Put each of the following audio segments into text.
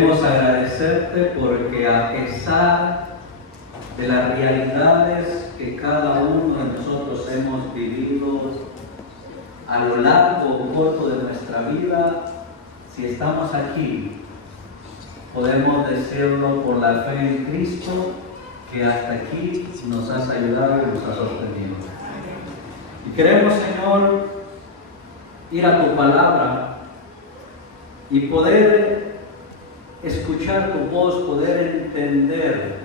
Queremos agradecerte porque a pesar de las realidades que cada uno de nosotros hemos vivido a lo largo o corto de nuestra vida, si estamos aquí, podemos decirlo por la fe en Cristo, que hasta aquí nos has ayudado y nos has sostenido. Y queremos, Señor, ir a tu palabra y poder escuchar tu voz, poder entender,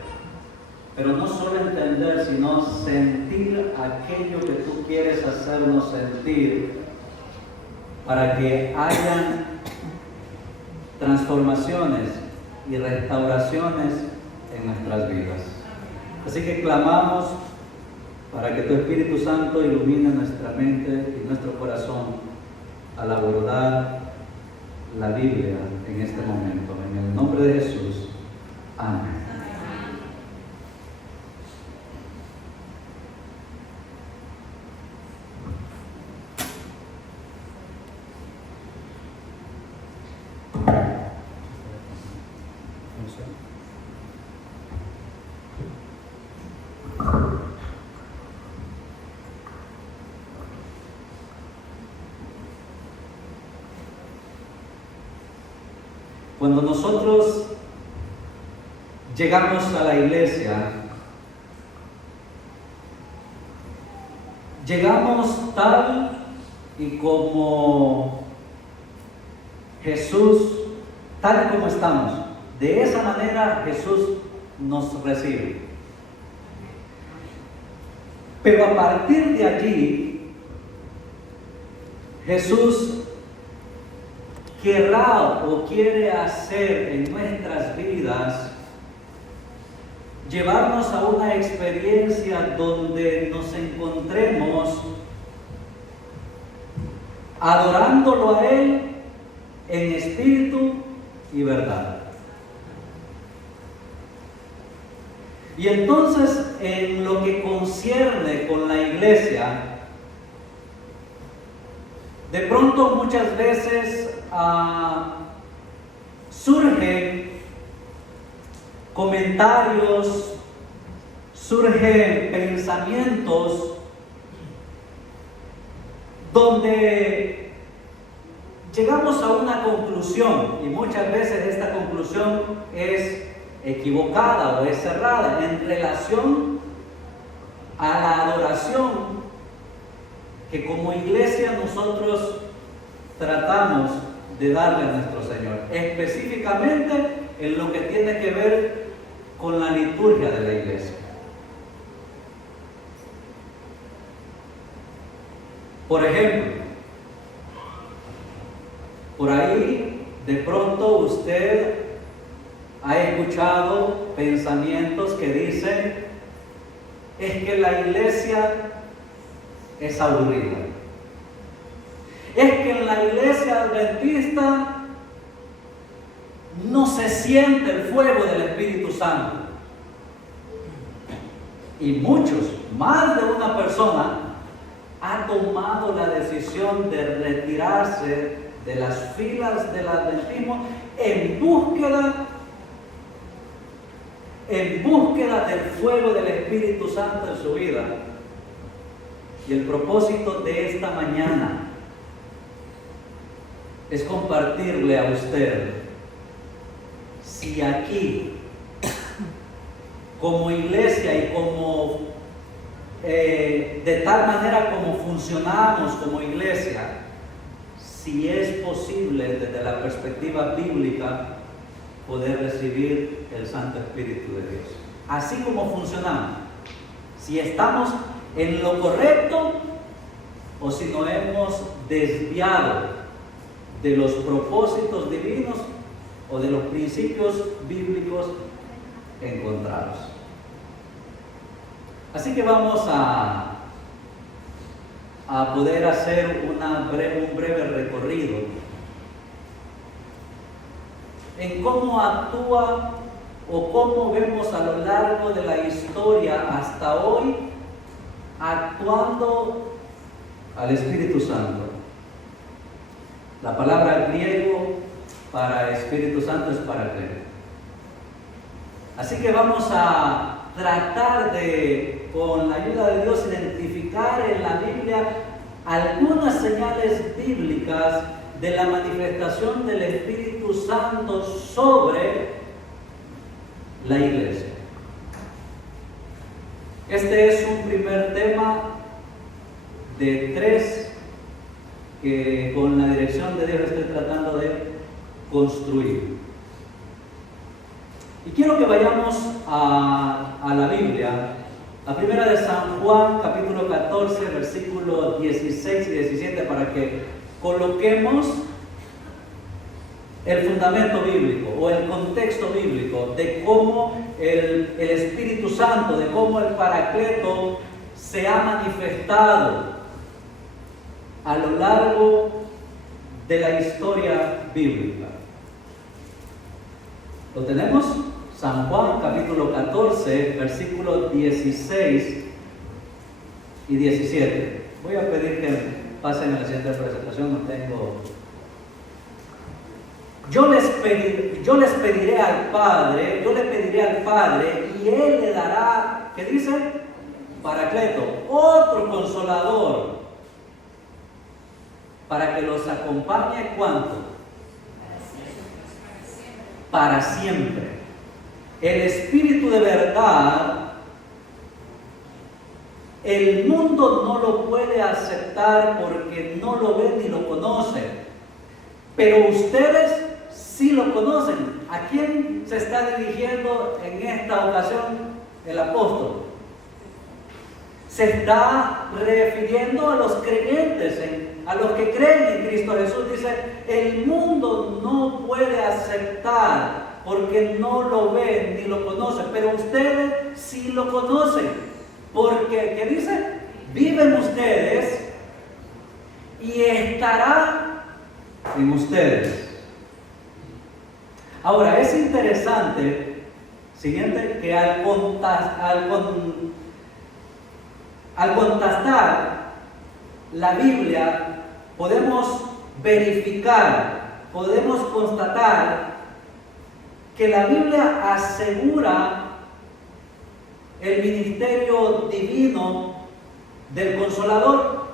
pero no solo entender, sino sentir aquello que tú quieres hacernos sentir para que hayan transformaciones y restauraciones en nuestras vidas. Así que clamamos para que tu Espíritu Santo ilumine nuestra mente y nuestro corazón al abordar la Biblia en este momento. En el nombre de Jesús. Amén. Cuando nosotros llegamos a la iglesia, llegamos tal y como Jesús, tal y como estamos. De esa manera Jesús nos recibe. Pero a partir de allí, Jesús querrá o quiere hacer en nuestras vidas, llevarnos a una experiencia donde nos encontremos adorándolo a Él en espíritu y verdad. Y entonces, en lo que concierne con la iglesia, de pronto muchas veces surgen comentarios, surgen pensamientos donde llegamos a una conclusión, y muchas veces esta conclusión es equivocada o es cerrada en relación a la adoración que como iglesia nosotros tratamos de darle a nuestro Señor, específicamente en lo que tiene que ver con la liturgia de la iglesia. Por ejemplo, por ahí de pronto usted ha escuchado pensamientos que dicen: es que la iglesia es aburrida. Es que en la iglesia adventista no se siente el fuego del Espíritu Santo. Y muchos, más de una persona, ha tomado la decisión de retirarse de las filas del adventismo en búsqueda del fuego del Espíritu Santo en su vida. Y el propósito de esta mañana es compartirle a usted, si aquí, como iglesia y como de tal manera como funcionamos como iglesia, si es posible desde la perspectiva bíblica poder recibir el Santo Espíritu de Dios. Así como funcionamos, si estamos en lo correcto o si nos hemos desviado de los propósitos divinos o de los principios bíblicos encontrados. Así que vamos a poder hacer un breve recorrido en cómo actúa o cómo vemos a lo largo de la historia hasta hoy actuando al Espíritu Santo. La palabra griego para Espíritu Santo es Paracleto. Así que vamos a tratar de, con la ayuda de Dios, identificar en la Biblia algunas señales bíblicas de la manifestación del Espíritu Santo sobre la iglesia. Este es un primer tema de 3 que con la dirección de Dios estoy tratando de construir. Y quiero que vayamos a la Biblia, la primera de San Juan, capítulo 14, versículos 16 y 17, para que coloquemos el fundamento bíblico o el contexto bíblico de cómo el Espíritu Santo, de cómo el Paracleto se ha manifestado a lo largo de la historia bíblica. ¿Lo tenemos? San Juan capítulo 14, versículos 16 y 17. Voy a pedir que pasen a la siguiente presentación, no tengo... Yo les pediré al Padre, y Él le dará, ¿qué dice? Paracleto, otro consolador, para que los acompañe, ¿cuánto? Para siempre. El Espíritu de verdad, el mundo no lo puede aceptar porque no lo ve ni lo conoce, pero ustedes sí lo conocen. ¿A quién se está dirigiendo en esta ocasión el apóstol? Se está refiriendo a los creyentes, a los que creen en Cristo Jesús. Dice, el mundo no puede aceptar porque no lo ven ni lo conocen, pero ustedes sí lo conocen, porque, ¿qué dice? Viven ustedes y estará en ustedes. Ahora, es interesante, siguiente, que al contrastar la Biblia, podemos verificar, podemos constatar que la Biblia asegura el ministerio divino del Consolador,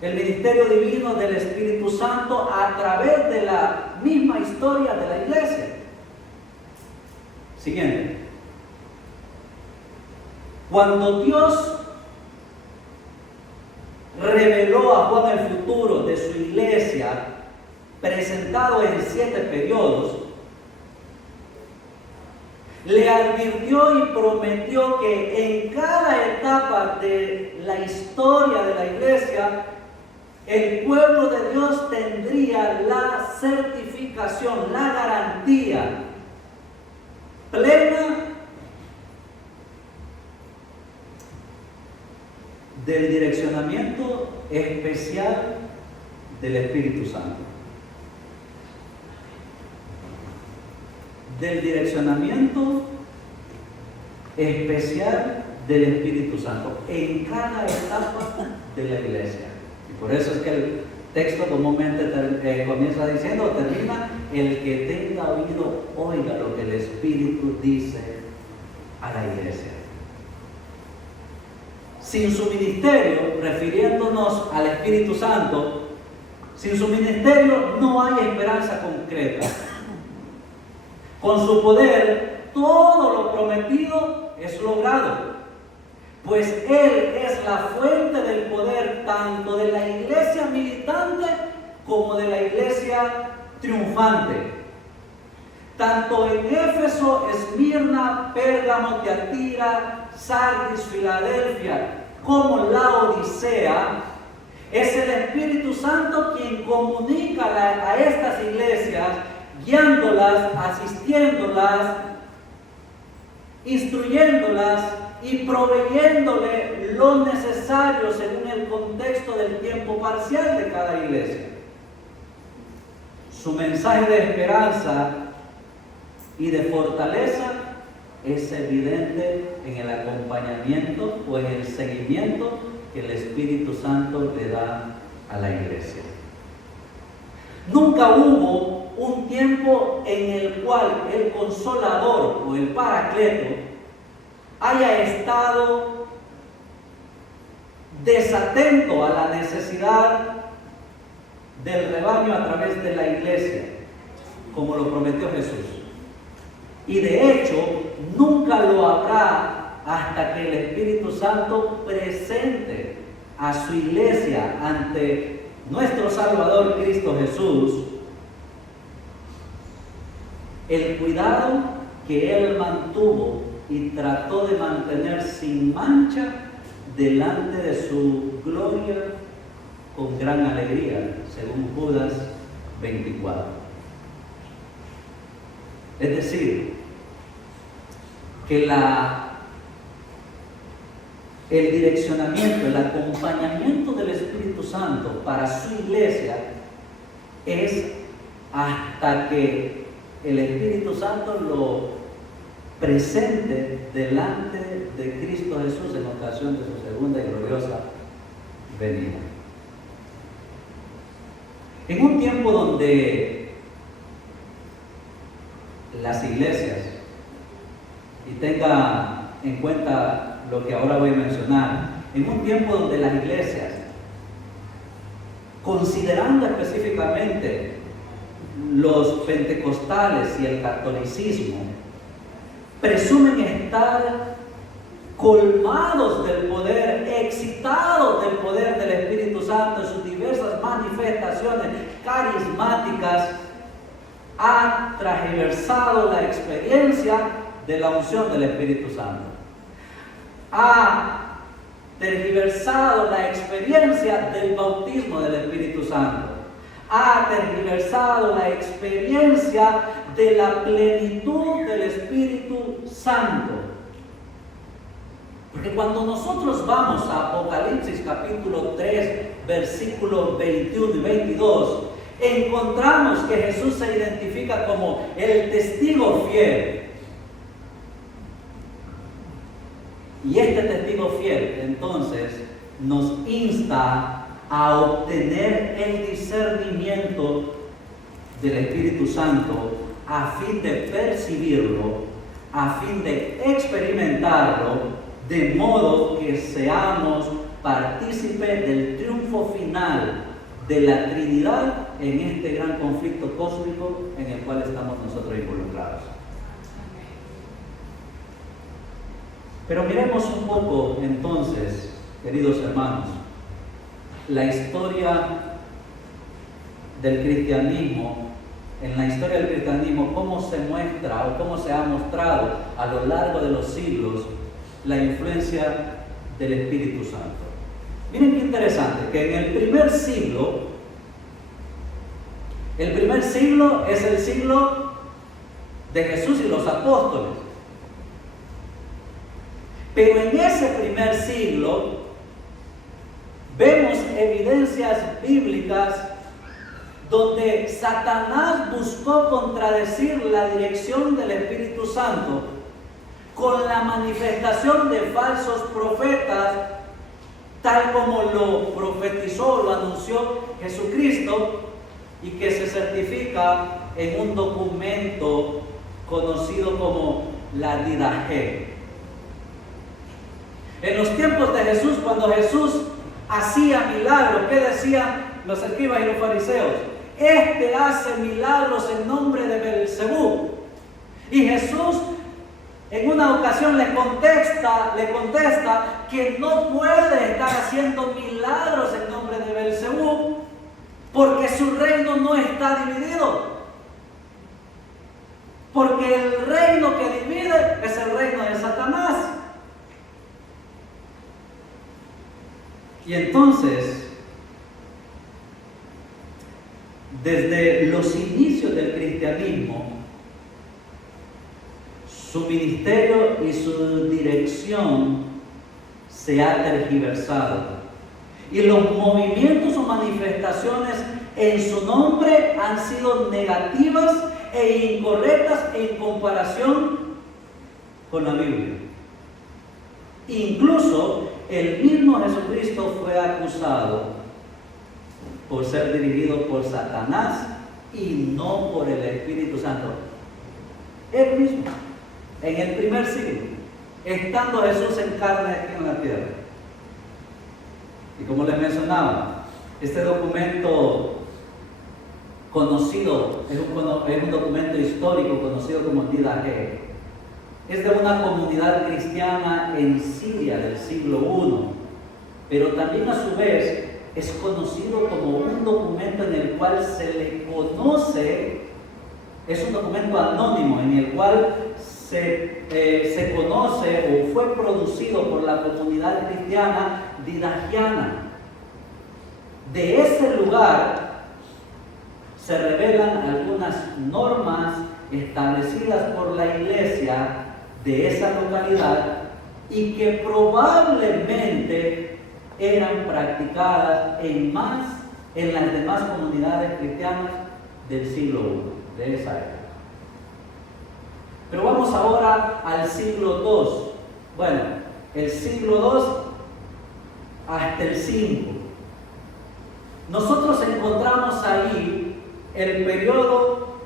el ministerio divino del Espíritu Santo a través de la misma historia de la iglesia. Siguiente. Cuando Dios reveló a Juan el futuro de su iglesia, presentado en 7 periodos, le advirtió y prometió que en cada etapa de la historia de la iglesia, el pueblo de Dios tendría la certificación, la garantía plena del direccionamiento especial del Espíritu Santo. Del direccionamiento especial del Espíritu Santo en cada etapa de la iglesia. Y por eso es que el texto comúnmente comienza diciendo, termina, el que tenga oído, oiga lo que el Espíritu dice a la iglesia. Sin su ministerio, refiriéndonos al Espíritu Santo, sin su ministerio no hay esperanza concreta. Con su poder, todo lo prometido es logrado, pues Él es la fuente del poder tanto de la iglesia militante como de la iglesia triunfante. Tanto en Éfeso, Esmirna, Pérgamo, Tiatira, Sardis, Filadelfia, como la Odisea, es el Espíritu Santo quien comunica a estas iglesias, guiándolas, asistiéndolas, instruyéndolas y proveyéndole lo necesario según el contexto del tiempo parcial de cada iglesia. Su mensaje de esperanza y de fortaleza es evidente en el acompañamiento o en el seguimiento que el Espíritu Santo le da a la iglesia. Nunca hubo un tiempo en el cual el Consolador o el Paracleto haya estado desatento a la necesidad del rebaño a través de la iglesia, como lo prometió Jesús. Y de hecho, nunca lo habrá hasta que el Espíritu Santo presente a su iglesia ante nuestro Salvador Cristo Jesús el cuidado que Él mantuvo y trató de mantener sin mancha delante de su gloria con gran alegría, según Judas 24. Es decir, que el direccionamiento, el acompañamiento del Espíritu Santo para su iglesia es hasta que el Espíritu Santo lo presente delante de Cristo Jesús en ocasión de su segunda y gloriosa venida. En un tiempo donde las iglesias, y tenga en cuenta lo que ahora voy a mencionar, en un tiempo donde las iglesias, considerando específicamente los pentecostales y el catolicismo, presumen estar colmados del poder, excitados del poder del Espíritu Santo en sus diversas manifestaciones carismáticas, ha transversado la experiencia de la unción del Espíritu Santo. Ha tergiversado la experiencia del bautismo del Espíritu Santo. Ha tergiversado la experiencia de la plenitud del Espíritu Santo. Porque cuando nosotros vamos a Apocalipsis capítulo 3, versículos 21 y 22, encontramos que Jesús se identifica como el testigo fiel. Y este testigo fiel, entonces, nos insta a obtener el discernimiento del Espíritu Santo a fin de percibirlo, a fin de experimentarlo, de modo que seamos partícipes del triunfo final de la Trinidad en este gran conflicto cósmico en el cual estamos nosotros involucrados. Pero miremos un poco entonces, queridos hermanos, la historia del cristianismo, en la historia del cristianismo, cómo se muestra o cómo se ha mostrado a lo largo de los siglos la influencia del Espíritu Santo. Miren qué interesante, que en el primer siglo es el siglo de Jesús y los apóstoles. Pero en ese primer siglo vemos evidencias bíblicas donde Satanás buscó contradecir la dirección del Espíritu Santo con la manifestación de falsos profetas, tal como lo profetizó, lo anunció Jesucristo, y que se certifica en un documento conocido como la Didache. En los tiempos de Jesús, cuando Jesús hacía milagros, ¿qué decían los escribas y los fariseos? Este hace milagros en nombre de Belcebú. Y Jesús en una ocasión le contesta que no puede estar haciendo milagros en nombre de Belcebú porque su reino no está dividido. Porque el reino que divide es el reino de Satanás. Y entonces, desde los inicios del cristianismo, su ministerio y su dirección se ha tergiversado. Y los movimientos o manifestaciones en su nombre han sido negativas e incorrectas en comparación con la Biblia. Incluso el mismo Jesucristo fue acusado por ser dirigido por Satanás y no por el Espíritu Santo. Él mismo, en el primer siglo, estando Jesús en carne aquí en la tierra. Y como les mencionaba, este documento conocido, es un documento histórico conocido como Didache. Es de una comunidad cristiana en Siria del siglo I, pero también a su vez es conocido como un documento en el cual se le conoce, es un documento anónimo en el cual se conoce o fue producido por la comunidad cristiana didagiana. De ese lugar se revelan algunas normas establecidas por la iglesia de esa localidad y que probablemente eran practicadas en las demás comunidades cristianas del siglo I, de esa época. Pero vamos ahora al siglo II. Bueno, el siglo II hasta el V. Nosotros encontramos ahí el periodo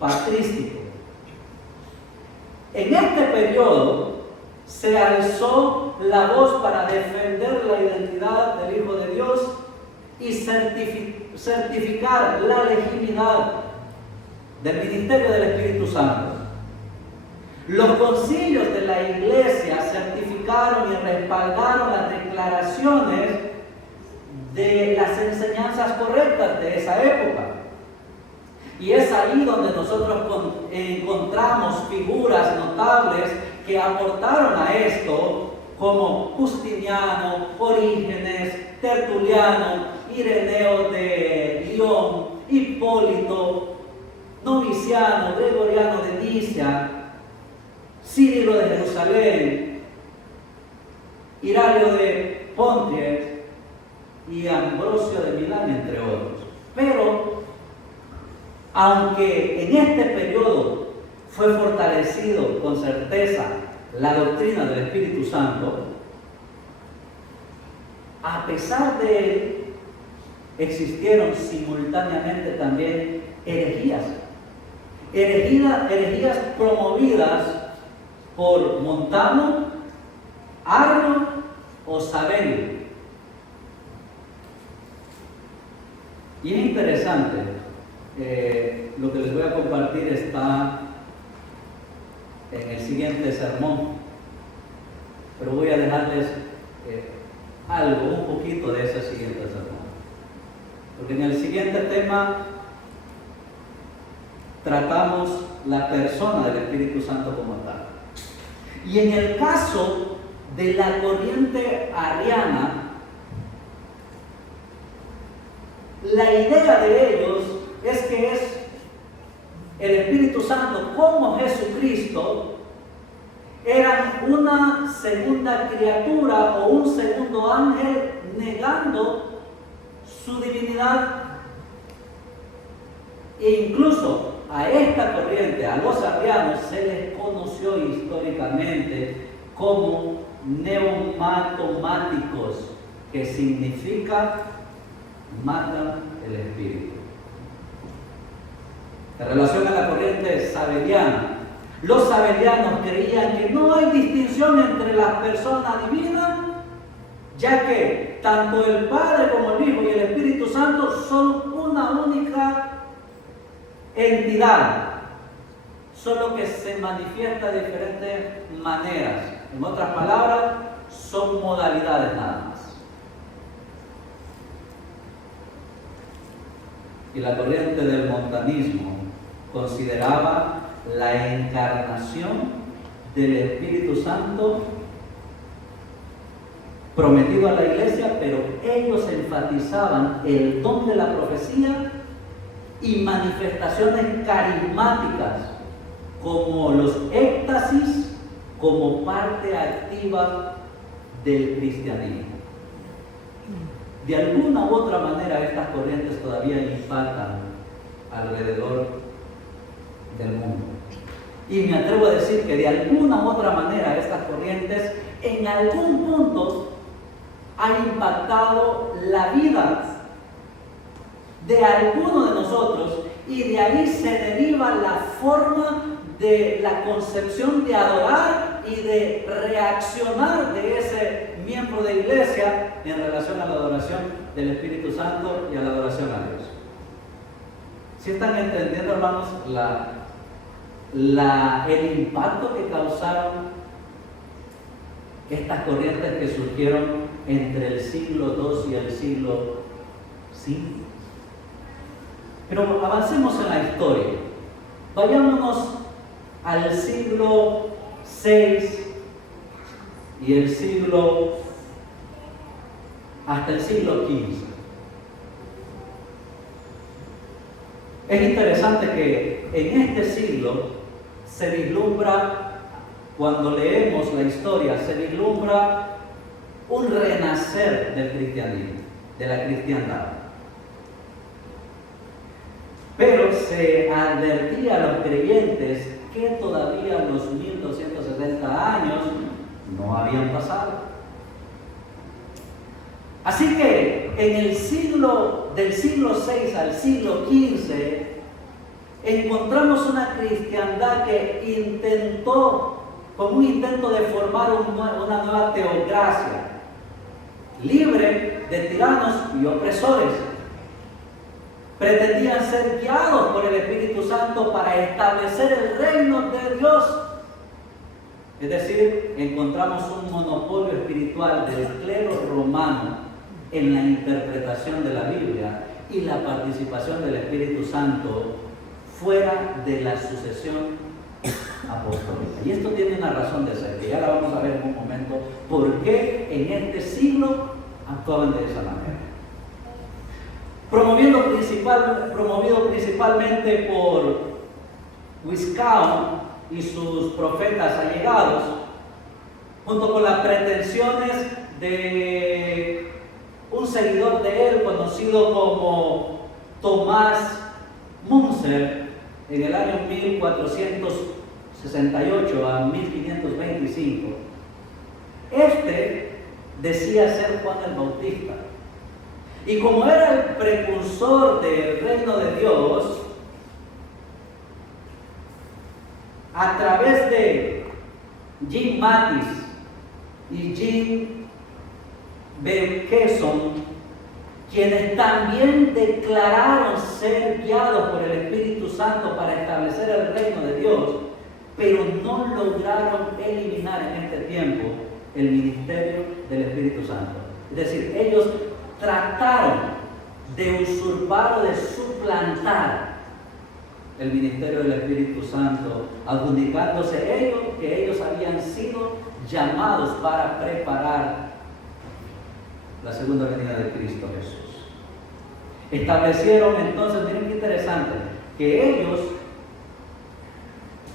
patrístico. En este periodo se alzó la voz para defender la identidad del Hijo de Dios y certificar la legitimidad del ministerio del Espíritu Santo. Los concilios de la iglesia certificaron y respaldaron las declaraciones de las enseñanzas correctas de esa época. Y es ahí donde nosotros encontramos figuras notables que aportaron a esto, como Justiniano, Orígenes, Tertuliano, Ireneo de Lyon, Hipólito, Noviciano, Gregoriano de Nicia, Cirilo de Jerusalén, Hilario de Pontius y Ambrosio de Milán, entre otros. Pero, aunque en este periodo fue fortalecido con certeza la doctrina del Espíritu Santo, a pesar de él, existieron simultáneamente también herejías promovidas por Montano, Arno o Sabelli. Y es interesante, lo que les voy a compartir está en el siguiente sermón, pero voy a dejarles un poquito de ese siguiente sermón, porque en el siguiente tema tratamos la persona del Espíritu Santo como tal. Y en el caso de la corriente ariana, la idea de ellos es que es el Espíritu Santo como Jesucristo eran una segunda criatura o un segundo ángel negando su divinidad. E incluso a esta corriente, a los arianos, se les conoció históricamente como neumatomáticos, que significa matan el espíritu. En relación a la corriente sabeliana, los sabelianos creían que no hay distinción entre las personas divinas, ya que tanto el Padre como el Hijo y el Espíritu Santo son una única entidad, solo que se manifiesta de diferentes maneras. En otras palabras, son modalidades nada más. Y la corriente del montanismo consideraba la encarnación del Espíritu Santo prometido a la iglesia, pero ellos enfatizaban el don de la profecía y manifestaciones carismáticas como los éxtasis como parte activa del cristianismo. De alguna u otra manera estas corrientes todavía impactan alrededor del mundo. Y me atrevo a decir que de alguna u otra manera estas corrientes en algún punto han impactado la vida de algunos de nosotros y de ahí se deriva la forma de la concepción de adorar y de reaccionar de ese miembro de iglesia en relación a la adoración del Espíritu Santo y a la adoración a Dios. ¿Sí están entendiendo, hermanos, el impacto que causaron estas corrientes que surgieron entre el siglo II y el siglo V? Pero avancemos en la historia. Vayámonos al siglo VI y el siglo hasta el siglo XV. Es interesante que en este siglo se vislumbra, cuando leemos la historia, se vislumbra un renacer del cristianismo, de la cristiandad. Pero se advertía a los creyentes que todavía los 1270 años no habían pasado. Así que en el siglo, del siglo VI al siglo XV, encontramos una cristiandad que intentó, como un intento de formar una nueva teocracia, libre de tiranos y opresores. Pretendían ser guiados por el Espíritu Santo para establecer el reino de Dios. Es decir, encontramos un monopolio espiritual del clero romano en la interpretación de la Biblia y la participación del Espíritu Santo fuera de la sucesión apostólica. Y esto tiene una razón de ser, que ya la vamos a ver en un momento, por qué en este siglo actuaban de esa manera. Promovido principalmente por Wiscao y sus profetas allegados, junto con las pretensiones de un seguidor de él conocido como Tomás Munzer en el año 1468 a 1525. Este decía ser Juan el Bautista. Y como era el precursor del reino de Dios, a través de Jim Mattis y Jim Berkeson, quienes también declararon ser guiados por el Espíritu Santo para establecer el reino de Dios, pero no lograron eliminar en este tiempo el ministerio del Espíritu Santo. Es decir, ellos trataron de usurpar o de suplantar el ministerio del Espíritu Santo, adjudicándose que ellos habían sido llamados para preparar la segunda venida de Cristo Jesús. Establecieron entonces, miren qué interesante, que ellos,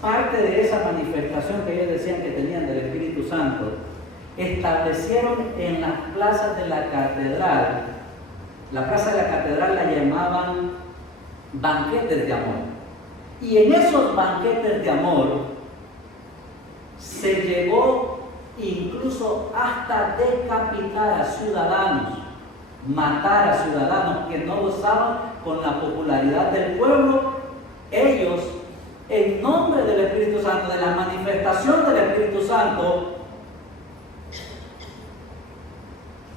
parte de esa manifestación que ellos decían que tenían del Espíritu Santo, establecieron en las plazas de la catedral, la plaza de la catedral la llamaban banquetes de amor. Y en esos banquetes de amor se llegó incluso hasta decapitar a ciudadanos, matar a ciudadanos que no gozaban con la popularidad del pueblo. Ellos, en nombre del Espíritu Santo, de la manifestación del Espíritu Santo,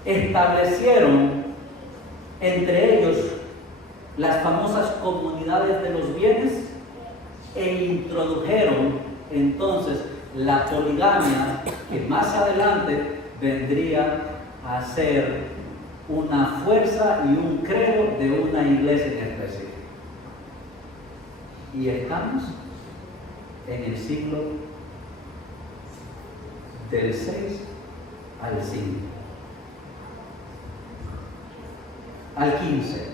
establecieron entre ellos las famosas comunidades de los bienes e introdujeron entonces la poligamia, que más adelante vendría a ser una fuerza y un credo de una iglesia en específico. Y estamos en el siglo del 6 al 5. Al 15.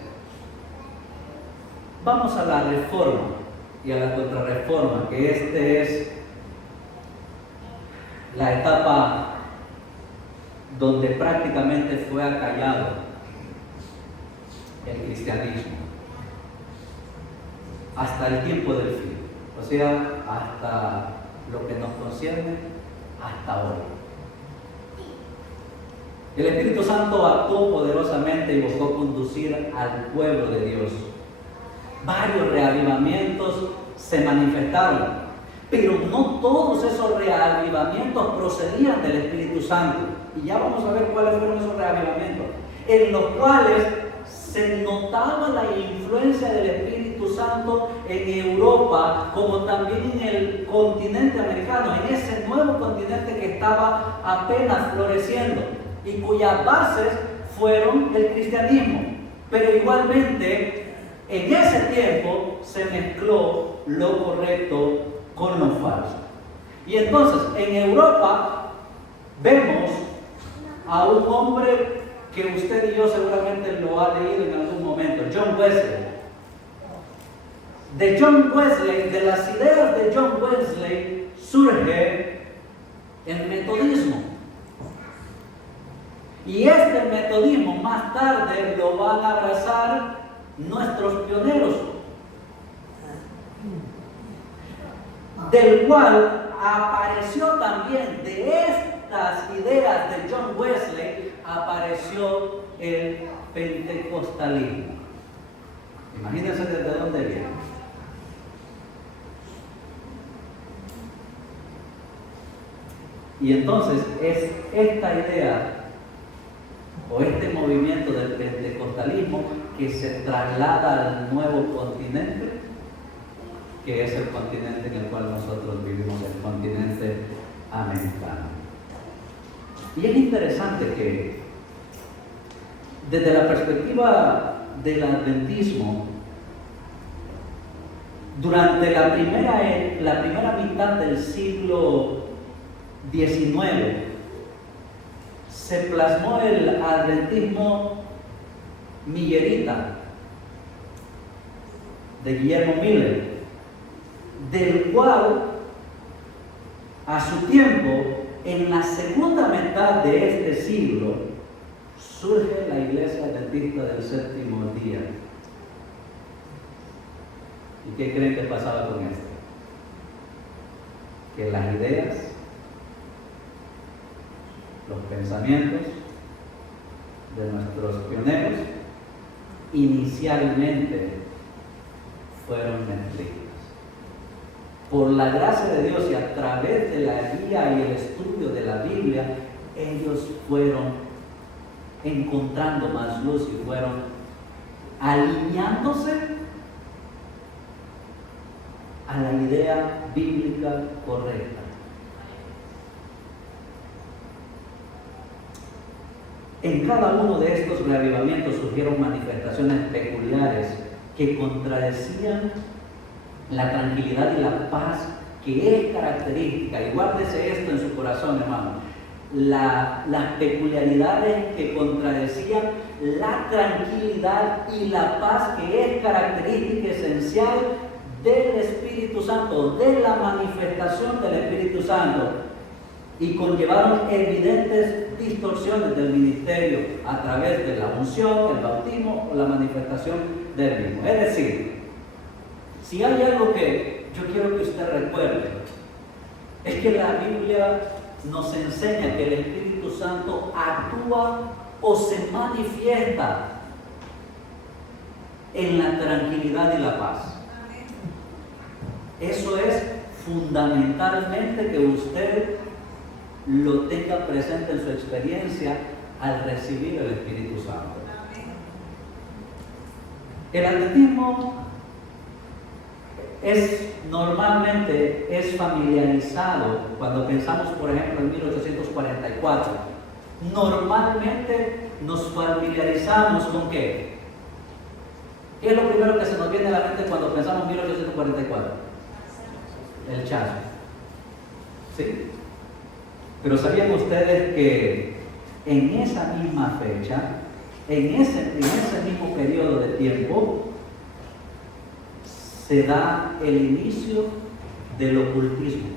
Vamos a la reforma y a la contrarreforma, que este es la etapa donde prácticamente fue acallado el cristianismo hasta el tiempo del fin, o sea, hasta lo que nos concierne hasta hoy. El Espíritu Santo actuó poderosamente y buscó conducir al pueblo de Dios varios reavivamientos se manifestaron, pero no todos esos reavivamientos procedían del Espíritu Santo. Y ya vamos a ver cuáles fueron esos reavivamientos, en los cuales se notaba la influencia del Espíritu Santo en Europa, como también en el continente americano, en ese nuevo continente que estaba apenas floreciendo y cuyas bases fueron el cristianismo. Pero igualmente, en ese tiempo se mezcló lo correcto con lo falso. Y entonces, en Europa vemos a un hombre que usted y yo seguramente lo ha leído en algún momento, John Wesley. De John Wesley, de las ideas de John Wesley, surge el metodismo. Y este metodismo más tarde lo van a abrazar nuestros pioneros, del cual apareció también, de estas ideas de John Wesley, apareció el pentecostalismo. Imagínense desde dónde viene. Y entonces es esta idea o este movimiento del pentecostalismo que se traslada al nuevo continente, que es el continente en el cual nosotros vivimos, el continente americano. Y es interesante que desde la perspectiva del adventismo, durante la primera mitad del siglo XIX, se plasmó el adventismo millerita de Guillermo Miller, del cual a su tiempo, en la segunda mitad de este siglo, surge la Iglesia Adventista del Séptimo Día. ¿Y qué creen que pasaba con esto? Que las ideas, los pensamientos de nuestros pioneros inicialmente fueron mentiras. Por la gracia de Dios y a través de la guía y el estudio de la Biblia, ellos fueron encontrando más luz y fueron alineándose a la idea bíblica correcta. En cada uno de estos reavivamientos surgieron manifestaciones peculiares que contradecían la tranquilidad y la paz que es característica, y guárdese esto en su corazón, hermano, las peculiaridades que contradecían la tranquilidad y la paz que es característica esencial del Espíritu Santo, de la manifestación del Espíritu Santo, y conllevaron evidentes distorsiones del ministerio a través de la unción, el bautismo o la manifestación del mismo. Es decir, si hay algo que yo quiero que usted recuerde, es que la Biblia nos enseña que el Espíritu Santo actúa o se manifiesta en la tranquilidad y la paz. Eso es fundamentalmente que usted lo tenga presente en su experiencia al recibir el Espíritu Santo. El adventismo normalmente es familiarizado cuando pensamos, por ejemplo, en 1844. Normalmente nos familiarizamos con ¿qué? ¿Qué es lo primero que se nos viene a la mente cuando pensamos en 1844? El chazo. ¿Sí? Pero ¿sabían ustedes que en esa misma fecha, en ese mismo periodo de tiempo, se da el inicio del ocultismo,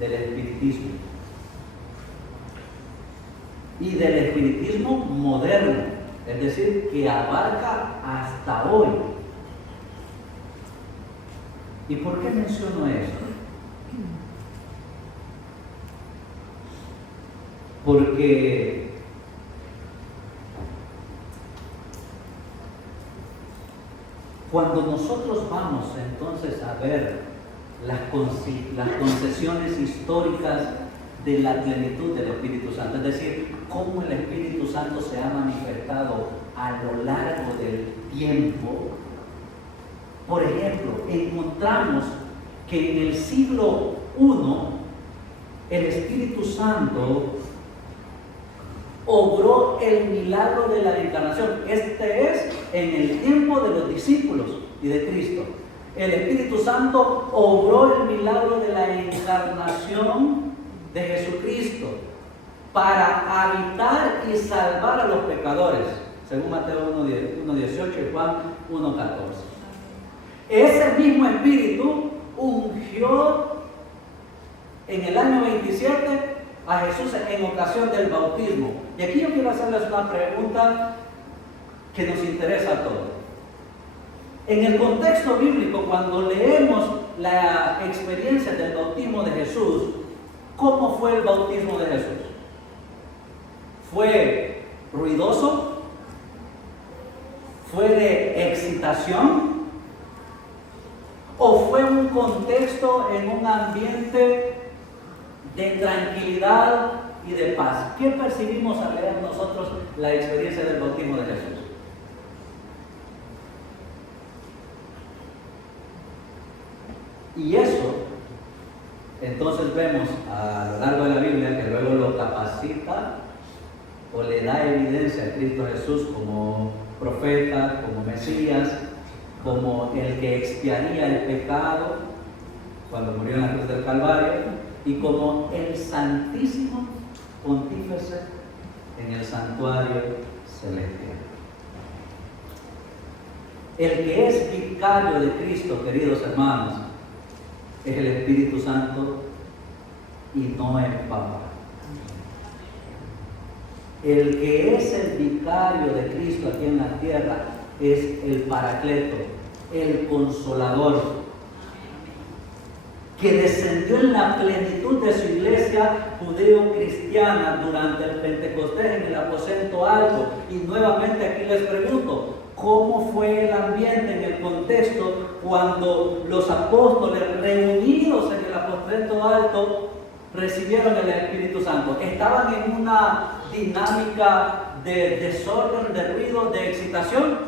del espiritismo y del espiritismo moderno, es decir, que abarca hasta hoy? ¿Y por qué menciono esto? Porque Cuando nosotros vamos entonces a ver las concesiones históricas de la plenitud del Espíritu Santo, es decir, cómo el Espíritu Santo se ha manifestado a lo largo del tiempo, por ejemplo, encontramos que en el siglo I el Espíritu Santo obró el milagro de la encarnación. Este es en el tiempo de los discípulos y de Cristo. El Espíritu Santo obró el milagro de la encarnación de Jesucristo para habitar y salvar a los pecadores, según Mateo 1:18 y Juan 1:14. Ese mismo Espíritu ungió en el año 27 a Jesús en ocasión del bautismo. Y aquí yo quiero hacerles una pregunta que nos interesa a todos. En el contexto bíblico, cuando leemos la experiencia del bautismo de Jesús, ¿cómo fue el bautismo de Jesús? ¿Fue ruidoso? ¿Fue de excitación? ¿O fue un contexto en un ambiente de tranquilidad y de paz? ¿Qué percibimos al leer nosotros la experiencia del bautismo de Jesús? Y eso, entonces vemos a lo largo de la Biblia que luego lo capacita o le da evidencia a Cristo Jesús como profeta, como Mesías, como el que expiaría el pecado cuando murió en la cruz del Calvario, y como el Santísimo Pontífice en el santuario celestial. El que es vicario de Cristo, queridos hermanos, es el Espíritu Santo y no el Papa. El que es el vicario de Cristo aquí en la tierra es el Paracleto, el Consolador, que descendió en la plenitud de su iglesia judeo-cristiana durante el Pentecostés en el aposento alto. Y nuevamente aquí les pregunto, ¿cómo fue el ambiente en el contexto cuando los apóstoles reunidos en el aposento alto recibieron el Espíritu Santo? ¿Estaban en una dinámica de desorden, de ruido, de excitación?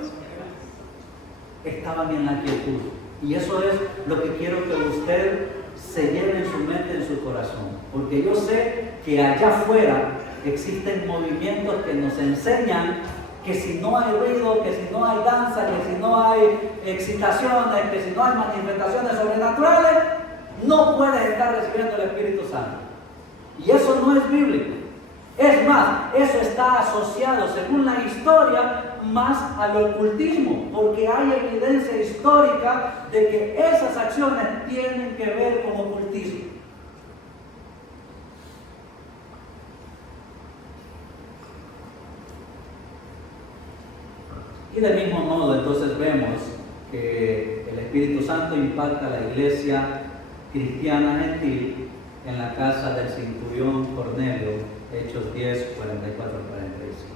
Estaban en la quietud. Y eso es lo que quiero que usted se lleve en su mente, en su corazón. Porque yo sé que allá afuera existen movimientos que nos enseñan que si no hay ruido, que si no hay danza, que si no hay excitaciones, que si no hay manifestaciones sobrenaturales, no puedes estar recibiendo el Espíritu Santo. Y eso no es bíblico. Es más, eso está asociado, según la historia, más al ocultismo, porque hay evidencia histórica de que esas acciones tienen que ver con ocultismo. Y del mismo modo, entonces vemos que el Espíritu Santo impacta a la iglesia cristiana gentil en la casa del centurión Cornelio, Hechos 10, 44, 45.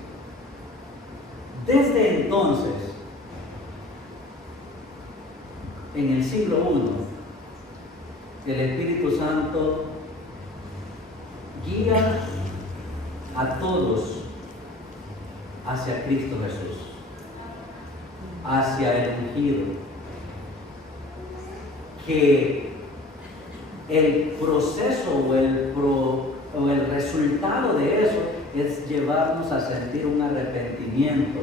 Desde entonces, en el siglo I, el Espíritu Santo guía a todos hacia Cristo Jesús, hacia el ungido, que el proceso o el resultado de eso es llevarnos a sentir un arrepentimiento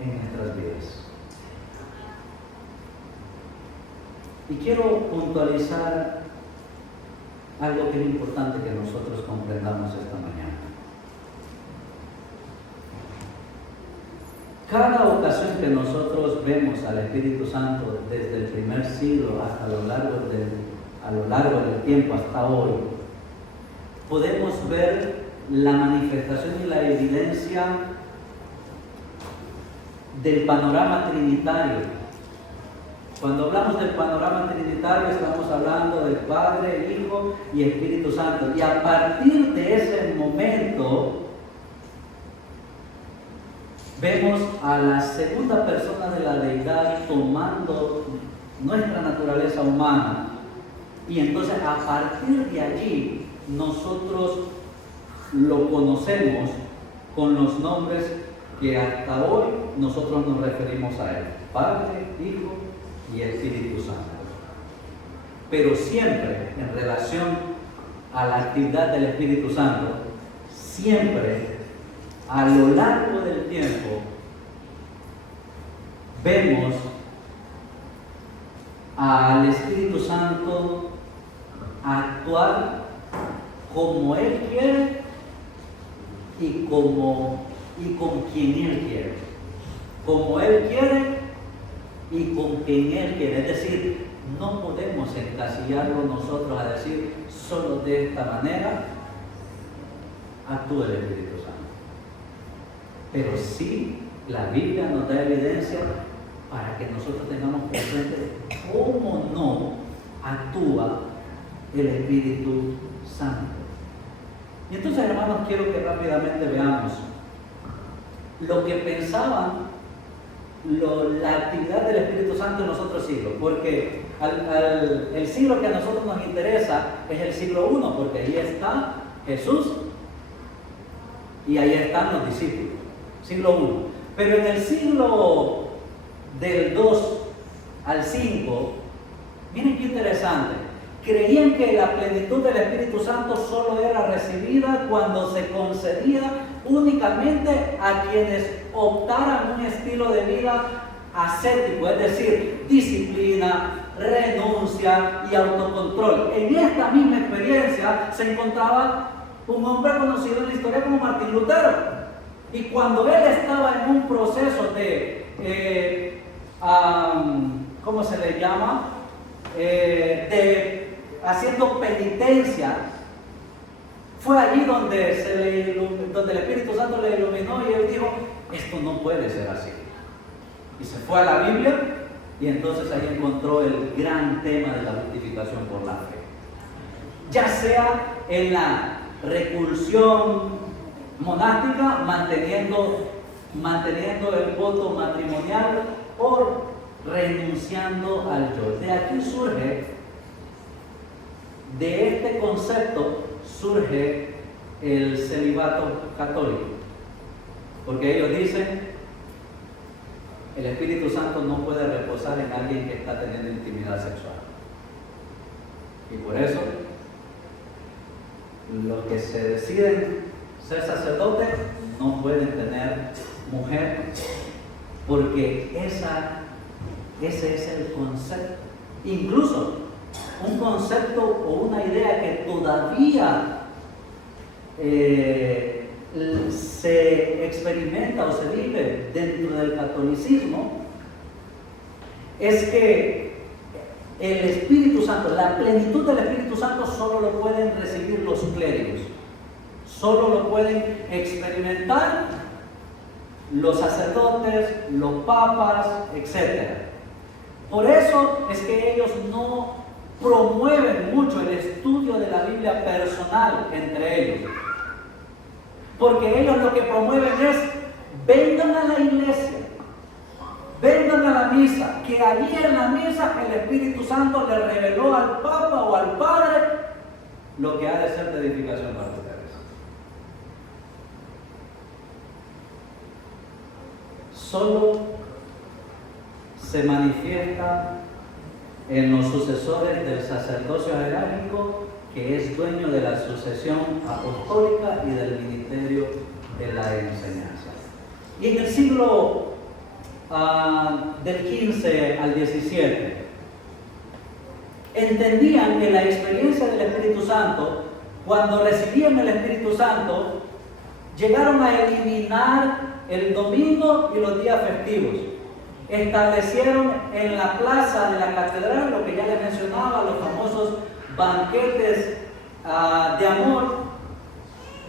en nuestras vidas. Y quiero puntualizar algo que es importante que nosotros comprendamos esta mañana. Cada ocasión que nosotros vemos al Espíritu Santo desde el primer siglo hasta a lo largo del tiempo hasta hoy, podemos ver la manifestación y la evidencia del panorama trinitario. Cuando hablamos del panorama trinitario estamos hablando del Padre, Hijo y Espíritu Santo. Y a partir de ese momento vemos a la segunda persona de la deidad tomando nuestra naturaleza humana. Y entonces a partir de allí nosotros lo conocemos con los nombres que hasta hoy nosotros nos referimos a Él: Padre, Hijo y Espíritu Santo. Pero siempre en relación a la actividad del Espíritu Santo, siempre a lo largo del tiempo vemos al Espíritu Santo actuar como Él quiere y con quien Él quiere. Como Él quiere y con quien Él quiere. Es decir, no podemos encasillarlo nosotros a decir solo de esta manera actúa el Espíritu Santo. Pero sí, la Biblia nos da evidencia para que nosotros tengamos presente cómo no actúa el Espíritu Santo. Y entonces, hermanos, quiero que rápidamente veamos lo que pensaban la actividad del Espíritu Santo en los otros siglos, porque el siglo que a nosotros nos interesa es el siglo I, porque ahí está Jesús y ahí están los discípulos, siglo I. Pero en el siglo del 2 al 5, miren qué interesante, creían que la plenitud del Espíritu Santo solo era recibida cuando se concedía únicamente a quienes optaran un estilo de vida ascético, es decir, disciplina, renuncia y autocontrol. En esta misma experiencia se encontraba un hombre conocido en la historia como Martín Lutero. Y cuando él estaba en un proceso de, ¿cómo se le llama? Haciendo penitencia, fue allí donde el Espíritu Santo le iluminó y él dijo: esto no puede ser así. Y se fue a la Biblia y entonces ahí encontró el gran tema de la justificación por la fe. Ya sea en la reclusión monástica, manteniendo el voto matrimonial, o renunciando al yo. De aquí de este concepto surge el celibato católico, porque ellos dicen: el Espíritu Santo no puede reposar en alguien que está teniendo intimidad sexual. Y por eso los que se deciden ser sacerdotes no pueden tener mujer, porque ese es el concepto. Incluso un concepto o una idea que todavía se experimenta o se vive dentro del catolicismo es que el Espíritu Santo, la plenitud del Espíritu Santo, solo lo pueden recibir los clérigos, solo lo pueden experimentar los sacerdotes, los papas, etc. Por eso es que ellos no promueven mucho el estudio de la Biblia personal entre ellos, porque ellos lo que promueven es: vengan a la iglesia, vengan a la misa, que allí en la misa el Espíritu Santo le reveló al Papa o al Padre lo que ha de ser de edificación para ustedes. Solo se manifiesta en los sucesores del sacerdocio jerárquico, que es dueño de la sucesión apostólica y del ministerio de la enseñanza. Y en el siglo del 15 al 17, entendían que la experiencia del Espíritu Santo, cuando recibían el Espíritu Santo, llegaron a eliminar el domingo y los días festivos. Establecieron en la plaza de la catedral lo que ya les mencionaba, los famosos banquetes de amor,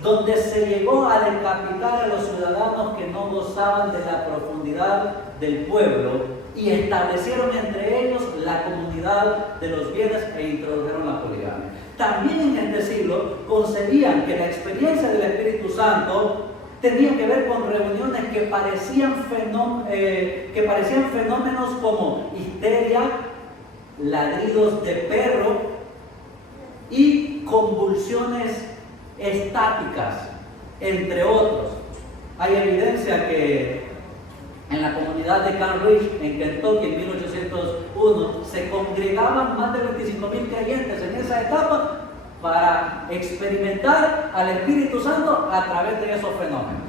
donde se llegó a decapitar a los ciudadanos que no gozaban de la profundidad del pueblo, y establecieron entre ellos la comunidad de los bienes e introdujeron la poligamia. También en este siglo concebían que la experiencia del Espíritu Santo tenía que ver con reuniones que parecían fenómenos como histeria, ladridos de perro y convulsiones estáticas, entre otros. Hay evidencia que en la comunidad de Camp Ridge, en Kentucky, en 1801, se congregaban más de 25,000 creyentes en esa etapa para experimentar al Espíritu Santo a través de esos fenómenos.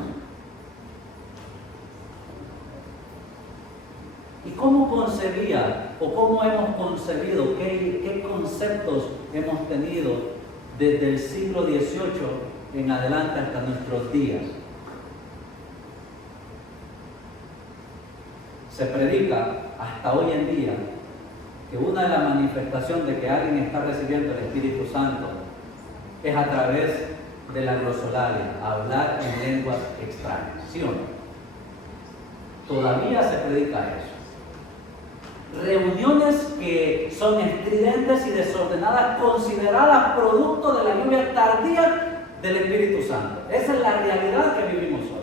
¿Y cómo concebía o cómo hemos concebido, qué conceptos hemos tenido desde el siglo XVIII en adelante hasta nuestros días? Se predica hasta hoy en día que una de las manifestaciones de que alguien está recibiendo el Espíritu Santo es a través de la glosolalia, hablar en lenguas extrañas, ¿sí o no? Todavía se predica eso. Reuniones que son estridentes y desordenadas, consideradas producto de la lluvia tardía del Espíritu Santo. Esa es la realidad que vivimos hoy.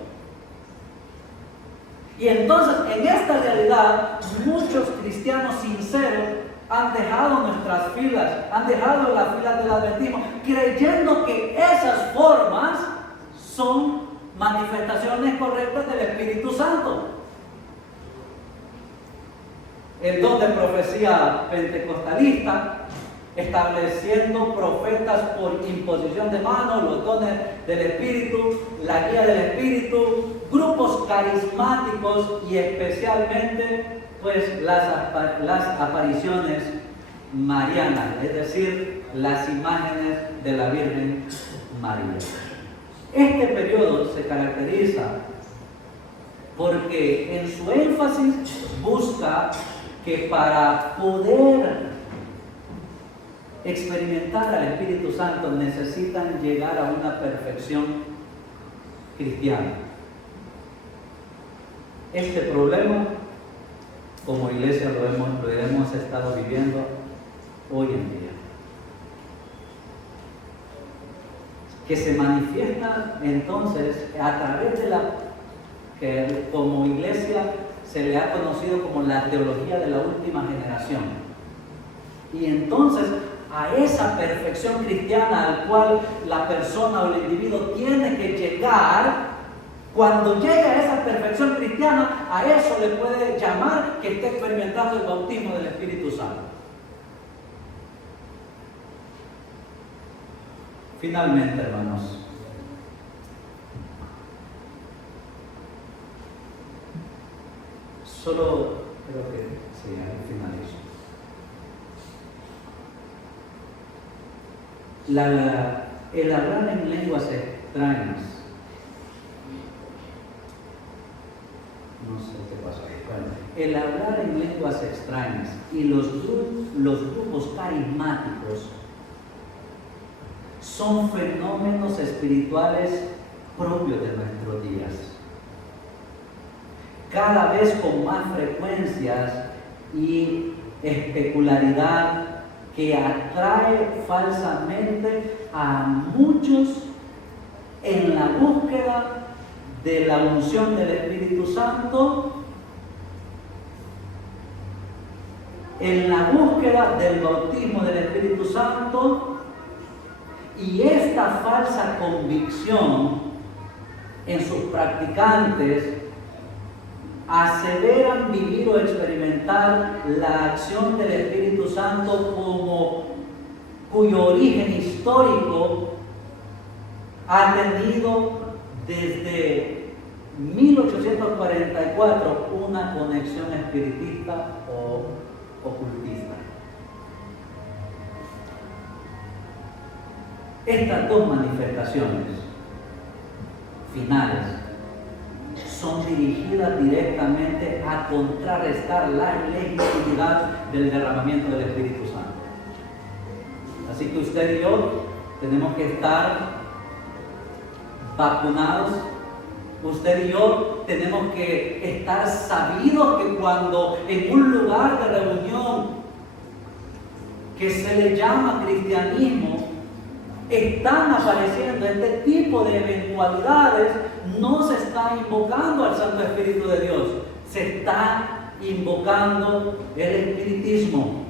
Y entonces, en esta realidad, muchos cristianos sinceros han dejado nuestras filas, han dejado las filas del adventismo, creyendo que esas formas son manifestaciones correctas del Espíritu Santo. El don de profecía pentecostalista, estableciendo profetas por imposición de manos, los dones del Espíritu, la guía del Espíritu, grupos carismáticos y especialmente pues las apariciones marianas, es decir, las imágenes de la Virgen María. Este periodo se caracteriza porque en su énfasis busca que para poder experimentar al Espíritu Santo necesitan llegar a una perfección cristiana. Este problema, como iglesia, lo hemos estado viviendo hoy en día. Que se manifiesta entonces a través de la que como iglesia se le ha conocido como la teología de la última generación. Y entonces a esa perfección cristiana al cual la persona o el individuo tiene que llegar, cuando llega a esa perfección cristiana, a eso le puede llamar que esté experimentando el bautismo del Espíritu Santo. Finalmente, hermanos, solo creo que sí, al finalizo. El hablar en lenguas extrañas, no sé qué pasó ahí. Bueno, el hablar en lenguas extrañas y los grupos carismáticos son fenómenos espirituales propios de nuestros días. Cada vez con más frecuencias y especularidad que atrae falsamente a muchos en la búsqueda de la unción del Espíritu Santo, en la búsqueda del bautismo del Espíritu Santo, y esta falsa convicción en sus practicantes aseveran vivir o experimentar la acción del Espíritu Santo cuyo origen histórico ha tenido desde 1844 una conexión espiritista o ocultista. Estas dos manifestaciones finales son dirigidas directamente a contrarrestar la legitimidad del derramamiento del Espíritu Santo. Así que usted y yo tenemos que estar vacunados. Usted y yo tenemos que estar sabidos que cuando en un lugar de reunión que se le llama cristianismo están apareciendo este tipo de eventualidades, no se está invocando al Santo Espíritu de Dios, se está invocando el espiritismo.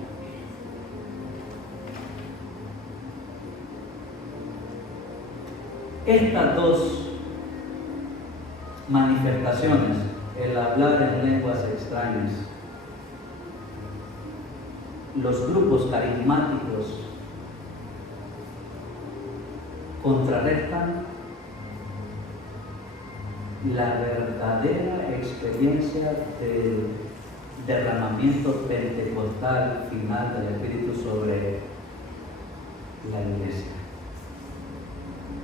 Estas dos manifestaciones, el hablar en lenguas extrañas, los grupos carismáticos contrarrestan la verdadera experiencia del derramamiento pentecostal final del Espíritu sobre la iglesia.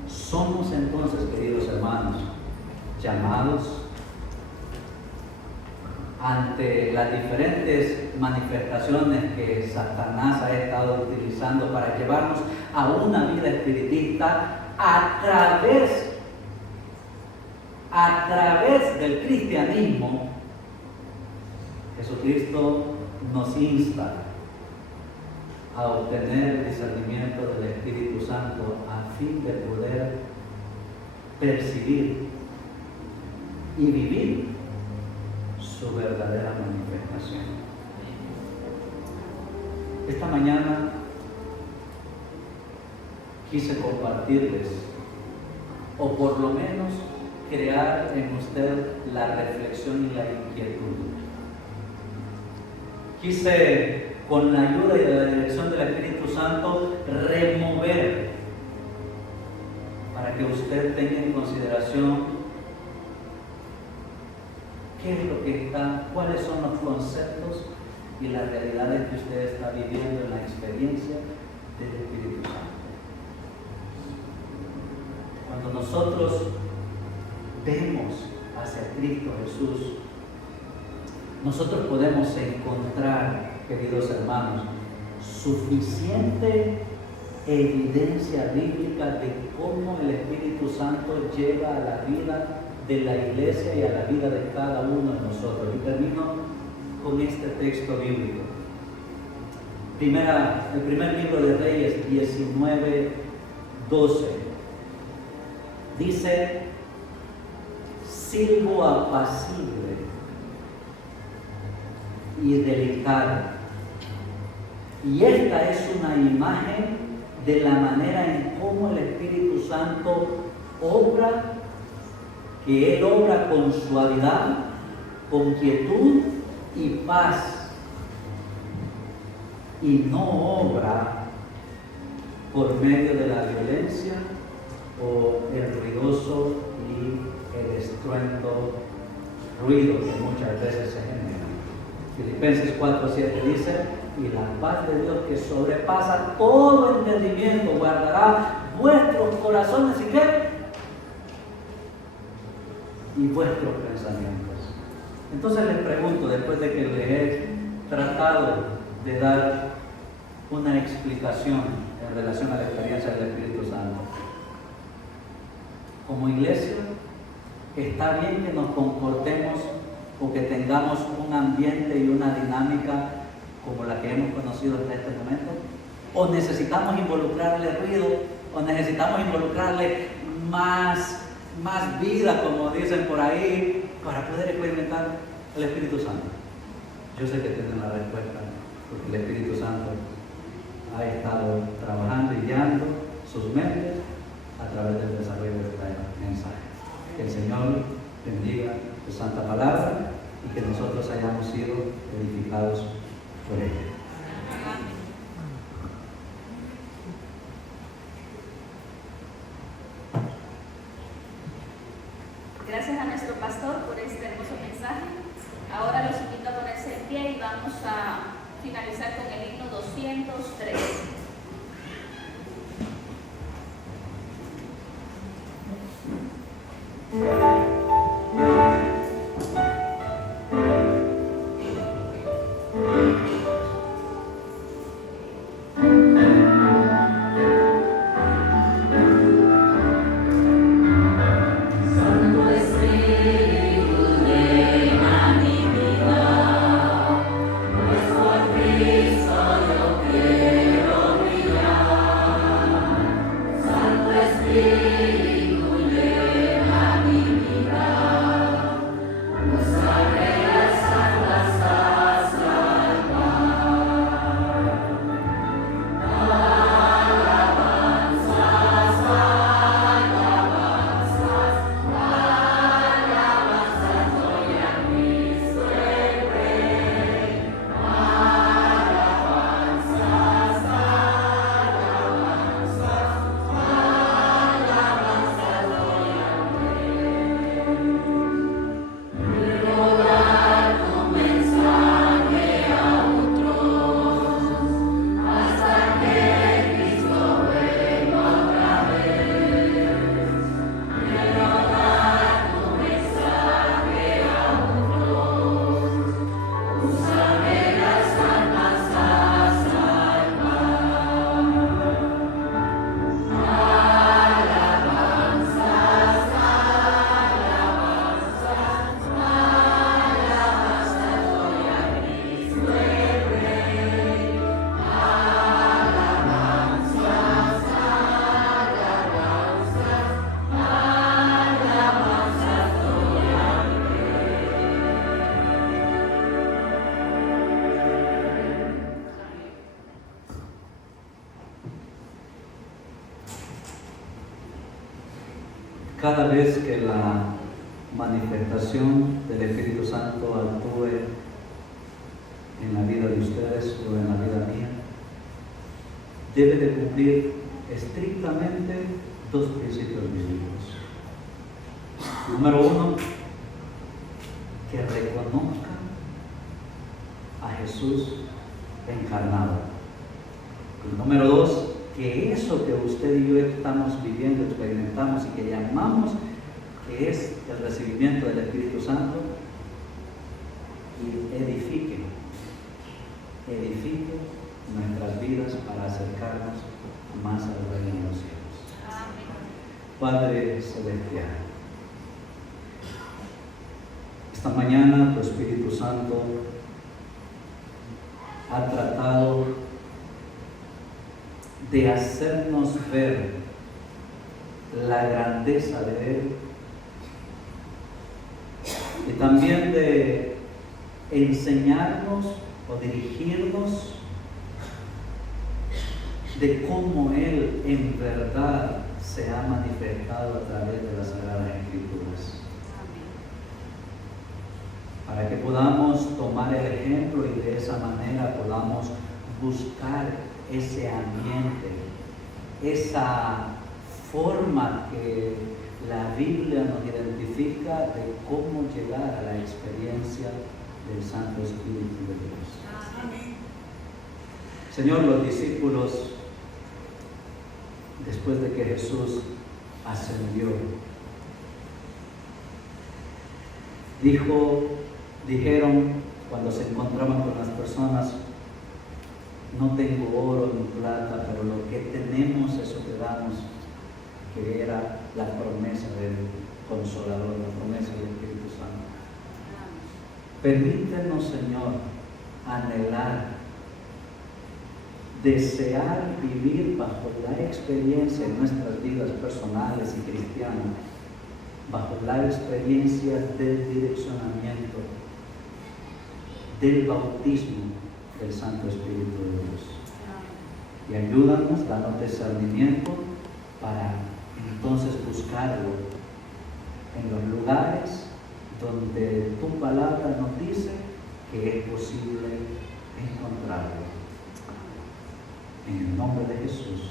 Somos entonces, queridos hermanos, llamados ante las diferentes manifestaciones que Satanás ha estado utilizando para llevarnos a una vida espiritista a través del cristianismo. Jesucristo nos insta a obtener el discernimiento del Espíritu Santo a fin de poder percibir y vivir su verdadera manifestación. Esta mañana quise compartirles, o por lo menos crear en usted la reflexión y la inquietud. Quise, con la ayuda y la dirección del Espíritu Santo, remover para que usted tenga en consideración qué es lo que está, cuáles son los conceptos y las realidades que usted está viviendo en la experiencia del Espíritu Santo. Cuando nosotros vemos hacia Cristo Jesús, nosotros podemos encontrar, queridos hermanos, suficiente evidencia bíblica de cómo el Espíritu Santo llega a la vida de la iglesia y a la vida de cada uno de nosotros. Y termino con este texto bíblico. El primer libro de Reyes 19:12 dice: silbo apacible y delicado. Y esta es una imagen de la manera en cómo el Espíritu Santo obra, que Él obra con suavidad, con quietud y paz, y no obra por medio de la violencia o el ruidoso y el estruendo, ruido que muchas veces se genera. Filipenses 4:7 dice: y la paz de Dios, que sobrepasa todo entendimiento, guardará vuestros corazones y ¿qué? Y vuestros pensamientos. Entonces les pregunto, después de que les he tratado de dar una explicación en relación a la experiencia del Espíritu Santo, como iglesia, ¿está bien que nos comportemos o que tengamos un ambiente y una dinámica como la que hemos conocido hasta este momento? ¿O necesitamos involucrarle ruido? ¿O necesitamos involucrarle más vida, como dicen por ahí, para poder experimentar el Espíritu Santo? Yo sé que tienen la respuesta, porque el Espíritu Santo ha estado trabajando y guiando sus mentes a través del desarrollo de este mensaje. Que el Señor bendiga su santa palabra y que nosotros hayamos sido edificados por ella. Gracias a nuestro pastor por este hermoso mensaje. Ahora los invito a ponerse en pie y vamos a finalizar con el himno 203. Santo Espíritu cada vez que la manifestación del Espíritu Santo actúe en la vida de ustedes o en la vida mía, debe de cumplir estrictamente dos principios bíblicos. Número uno, que reconozcan a Jesús encarnado. Y número dos, que eso que usted y yo estamos viviendo, experimentamos y que llamamos que es el recibimiento del Espíritu Santo, y edifique nuestras vidas para acercarnos más al reino de los cielos. Padre Celestial, esta mañana tu Espíritu Santo ha tratado de hacernos ver la grandeza de Él y también de enseñarnos o dirigirnos de cómo Él en verdad se ha manifestado a través de las Sagradas Escrituras. Para que podamos tomar el ejemplo y de esa manera podamos buscar ese ambiente, esa forma que la Biblia nos identifica de cómo llegar a la experiencia del Santo Espíritu de Dios. Amén. Señor, los discípulos, después de que Jesús ascendió, dijeron cuando se encontraban con las personas: no tengo oro ni plata, pero lo que tenemos, eso te damos, que era la promesa del Consolador, la promesa del Espíritu Santo. Permítenos, Señor, anhelar, desear vivir bajo la experiencia en nuestras vidas personales y cristianas, bajo la experiencia del direccionamiento, del bautismo del Santo Espíritu de Dios. Y ayúdanos, danos discernimiento para entonces buscarlo en los lugares donde tu palabra nos dice que es posible encontrarlo. En el nombre de Jesús.